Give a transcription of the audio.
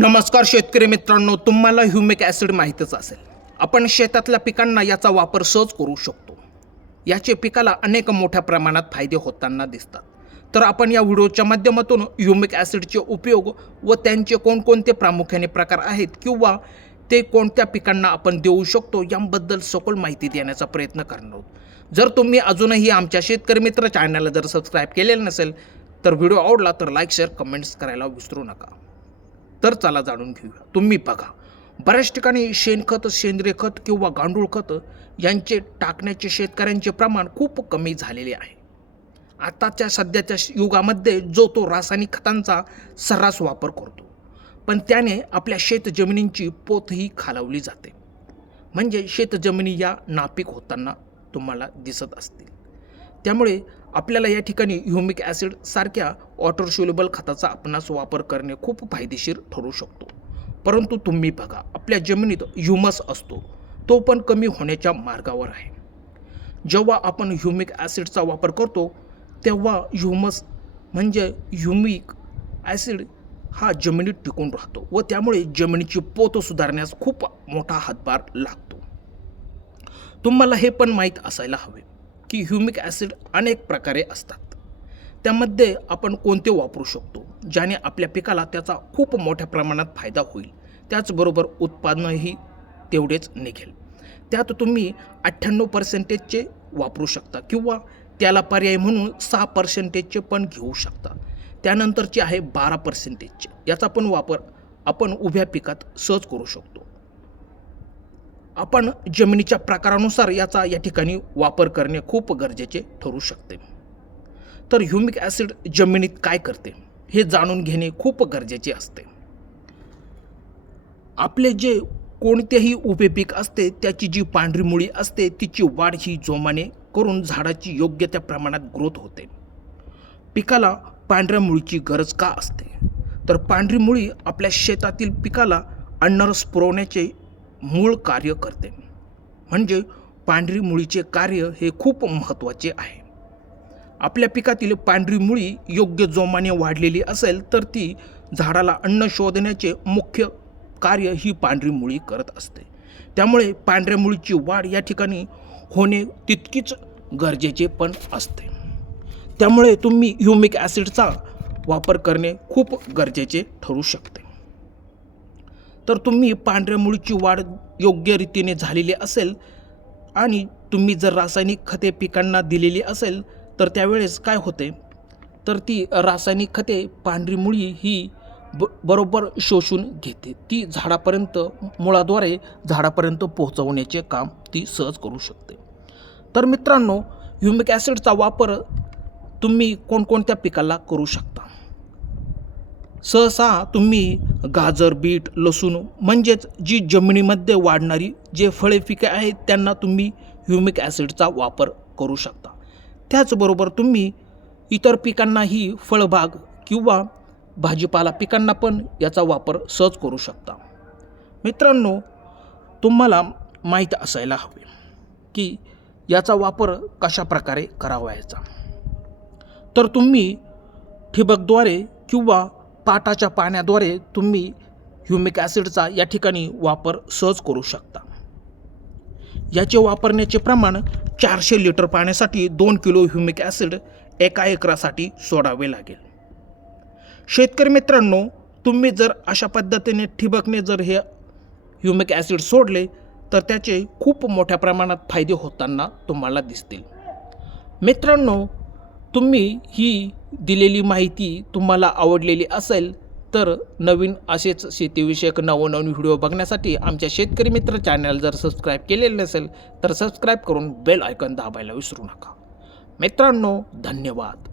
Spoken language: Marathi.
नमस्कार शेतकरी मित्रांनो तुम्हाला ह्युमिक ॲसिड माहीतच असेल. आपण शेतातल्या पिकांना याचा वापर सहज करू शकतो. याचे पिकाला अनेक मोठ्या प्रमाणात फायदे होताना दिसतात. तर आपण या व्हिडिओच्या माध्यमातून ह्युमिक ॲसिडचे उपयोग व त्यांचे कोणकोणते प्रामुख्याने प्रकार आहेत किंवा ते कोणत्या पिकांना आपण देऊ शकतो याबद्दल सखोल माहिती देण्याचा प्रयत्न करणार आहोत. जर तुम्ही अजूनही आमच्या शेतकरी मित्र चॅनलला जर सबस्क्राईब केलेलं नसेल तर व्हिडिओ आवडला तर लाईक शेअर कमेंट्स करायला विसरू नका. तर चला जाणून घेऊया. तुम्ही बघा बऱ्याच ठिकाणी शेणखत सेंद्रिय खत किंवा गांडूळ खत यांचे टाकण्याचे शेतकऱ्यांचे प्रमाण खूप कमी झालेले आहे. आताच्या सध्याच्या युगामध्ये जो तो रासायनिक खतांचा सर्रास वापर करतो पण त्याने आपल्या शेतजमिनींची पोतही खालावली जाते. म्हणजे शेतजमिनी या नापीक होताना तुम्हाला दिसत असतील. त्यामुळे आपल्याला या ठिकाणी ह्युमिक ॲसिड सारख्या वॉटर खताचा आपणास वापर करणे खूप फायदेशीर ठरू शकतो. परंतु तुम्ही बघा आपल्या जमिनीत ह्युमस असतो तो पण कमी होण्याच्या मार्गावर आहे. जेव्हा आपण ह्युमिक ॲसिडचा वापर करतो तेव्हा ह्युमस म्हणजे ह्युमिक ॲसिड हा जमिनीत टिकून राहतो व त्यामुळे जमिनीची पोत सुधारण्यास खूप मोठा हातभार लागतो. तुम्हाला हे पण माहीत असायला हवे. की ह्युमिक ॲसिड अनेक प्रकारे असतात. त्यामध्ये आपण कोणते वापरू शकतो? ज्याने आपल्या पिकाला त्याचा खूप मोठ्या प्रमाणात फायदा होईल. त्याचबरोबर उत्पादनही तेवढेच निघेल. त्यात तुम्ही अठ्ठ्याण्णव पर्सेंटेजचे वापरू शकता किंवा त्याला पर्याय म्हणून सहा पर्सेंटेजचे पण घेऊ शकता. त्यानंतरचे आहे बारा पर्सेंटेजचे. याचा पण वापर आपण उभ्या पिकात सहज करू शकतो. आपण जमिनीच्या प्रकारानुसार याचा या ठिकाणी वापर करणे खूप गरजेचे ठरू शकते. तर ह्युमिक ॲसिड जमिनीत काय करते? हे जाणून घेणे खूप गरजेचे असते. आपले जे कोणतेही उभे पीक असते त्याची जी पांढरी मुळी असते तिची वाढ ही जोमाने करून झाडाची योग्य त्या प्रमाणात ग्रोथ होते. पिकाला पांढऱ्या मुळीची गरज का असते? तर पांढरी मुळी आपल्या शेतातील पिकाला अन्नरस पुरवण्याचे मूळ कार्य करते. म्हणजे पांढरी मुळीचे कार्य हे खूप महत्त्वाचे आहे. आपल्या पिकातील पांढरी मुळी योग्य जोमाने वाढलेली असेल तर ती झाडाला अन्न शोधण्याचे मुख्य कार्य ही पांढरी मुळी करत असते. त्यामुळे पांढऱ्या मुळीची वाढ या ठिकाणी होणे तितकीच गरजेचे पण असते. त्यामुळे तुम्ही ह्युमिक ॲसिडचा वापर करणे खूप गरजेचे ठरू शकते. तर तुम्ही पांढऱ्या मुळीची वाढ योग्य रीतीने झालेली असेल आणि तुम्ही जर रासायनिक खते पिकांना दिलेली असेल तर त्यावेळेस काय होते? तर ती रासायनिक खते पांढरी मुळी ही ब बरोबर शोषून घेते. ती झाडापर्यंत मुळाद्वारे झाडापर्यंत पोहोचवण्याचे काम ती सहज करू शकते. तर मित्रांनो ह्युमिक ॲसिडचा वापर तुम्ही कोणकोणत्या पिकाला करू शकता? सहसा तुम्ही गाजर बीट लसूण म्हणजेच जी जमिनीमध्ये वाढणारी जे फळे पिके आहेत त्यांना तुम्ही ह्युमिक ॲसिडचा वापर करू शकता. त्याचबरोबर तुम्ही इतर पिकांनाही फळबाग किंवा भाजीपाला पिकांना पण याचा वापर सहज करू शकता. मित्रांनो तुम्हाला माहीत असायला हवे की याचा वापर कशा प्रकारे करावा याचा तर तुम्ही ठिबकद्वारे किंवा पाटाच्या पाण्याद्वारे तुम्ही ह्युमिक ॲसिडचा या ठिकाणी वापर सहज करू शकता. याचे वापरण्याचे प्रमाण चारशे लिटर पाण्यासाठी दोन किलो ह्युमिक ॲसिड एका एकरासाठी सोडावे लागेल. शेतकरी मित्रांनो तुम्ही जर अशा पद्धतीने ठिबकने जर हे ह्युमिक ॲसिड सोडले तर त्याचे खूप मोठ्या प्रमाणात फायदे होताना तुम्हाला दिसतील. मित्रांनो तुम्ही ही दिलेली माहिती तुम्हाला आवडलेली असेल तर नवीन असेच शेतीविषयक नवनवीन व्हिडिओ बघण्यासाठी आमच्या शेतकरी मित्र चॅनल जर सबस्क्राईब केलेले नसेल तर सबस्क्राईब करून बेल आयकॉन दाबायला विसरू नका. मित्रांनो धन्यवाद.